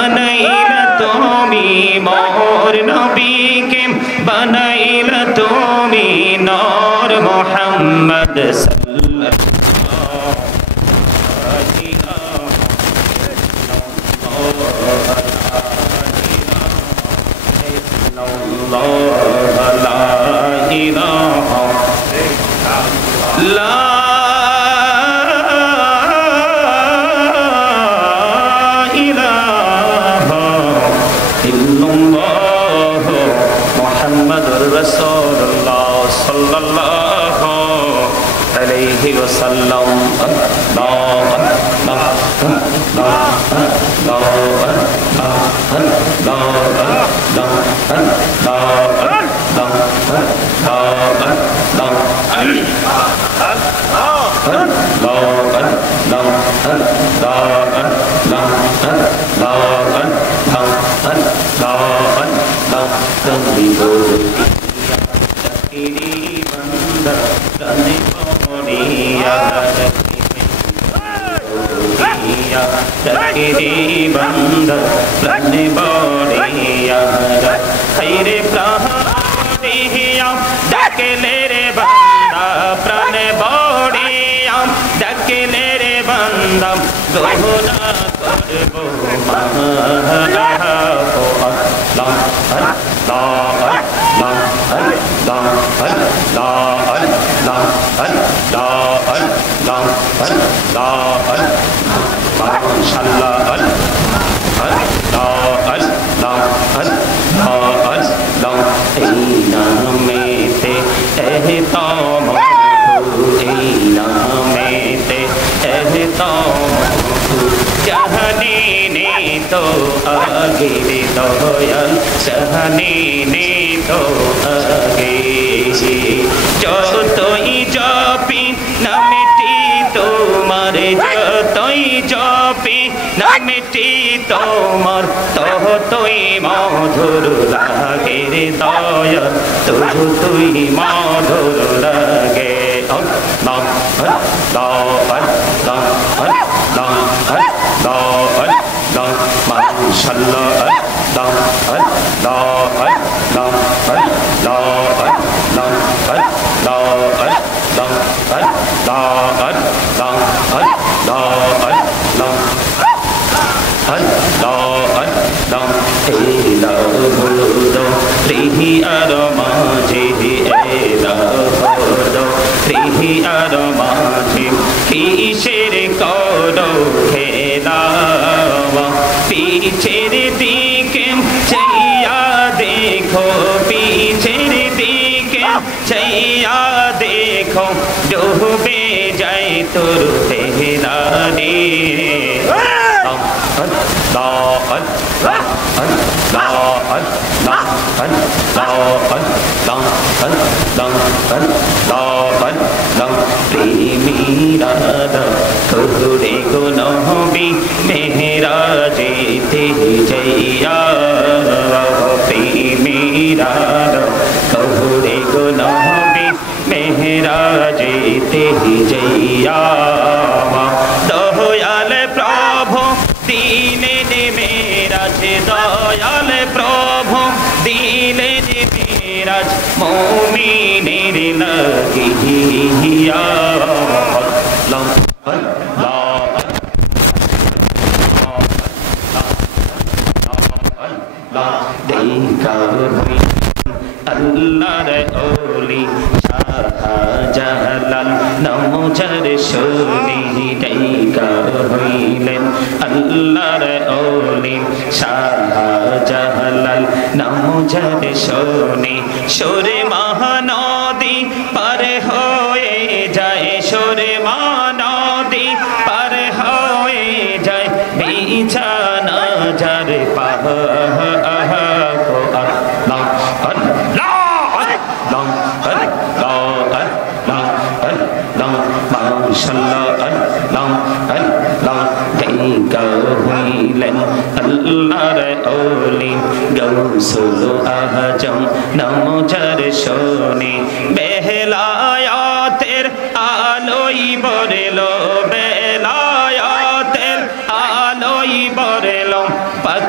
বানাইলা তুমি মোর নবীকে বানাইলা তুমি নূর মুহাম্মদ সাল্লাল্লাহু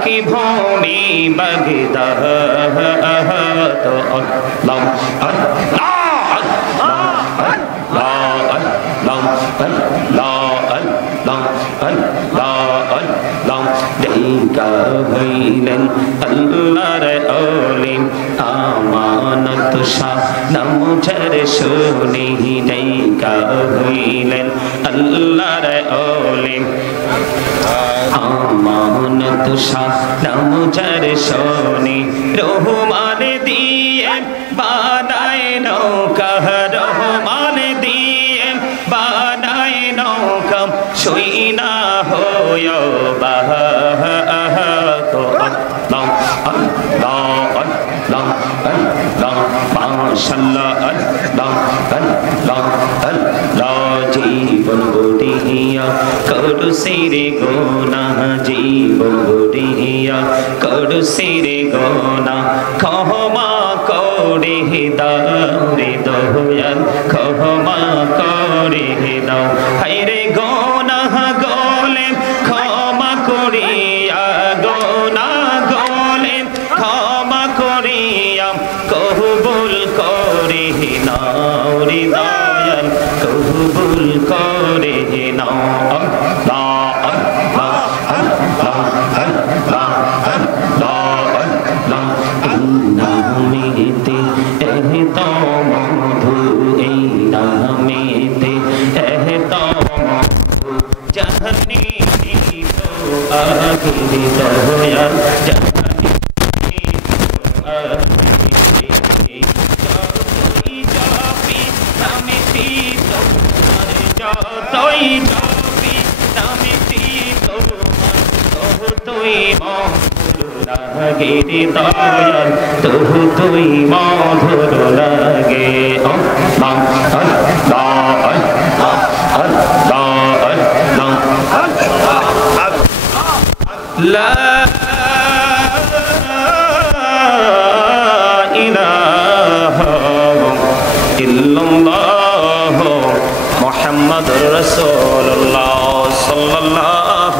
की भूमि बगदाद अल्लाह হইলেন আল্লাহর ওলি আমানত শাহ নামজার শুনি ডাইকা হইলেন আল্লাহর ওলি আমানত শাহ নামজার শুনি রহমান দিয়ে বানায় নৌকা রহমান দিয়ে বানায় নৌকা শুইনা হয়ে বাহা জীবন বুড়িয়া করু সিরে গোনা জীবন বুড়িয়া করু সিরে গোনা ক্ষমা করে দাও রে দয়াল ক্ষমা করে দাও হায়রে গোনা গলে ক্ষমা করিয়া গোনা গলে ক্ষমা করিয়া কবুল করে নাও রে দয়াল কবুল করে নাও जहनी तो आखिरी दया जहनी तो आखिरी जातोई जापी नामिती तो मारे जातोई जापी नामिती तो तुई मधुर लागे दया तुई मधुर लागे لا إله إلا الله محمد رسول الله صلى الله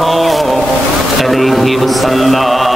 عليه وسلم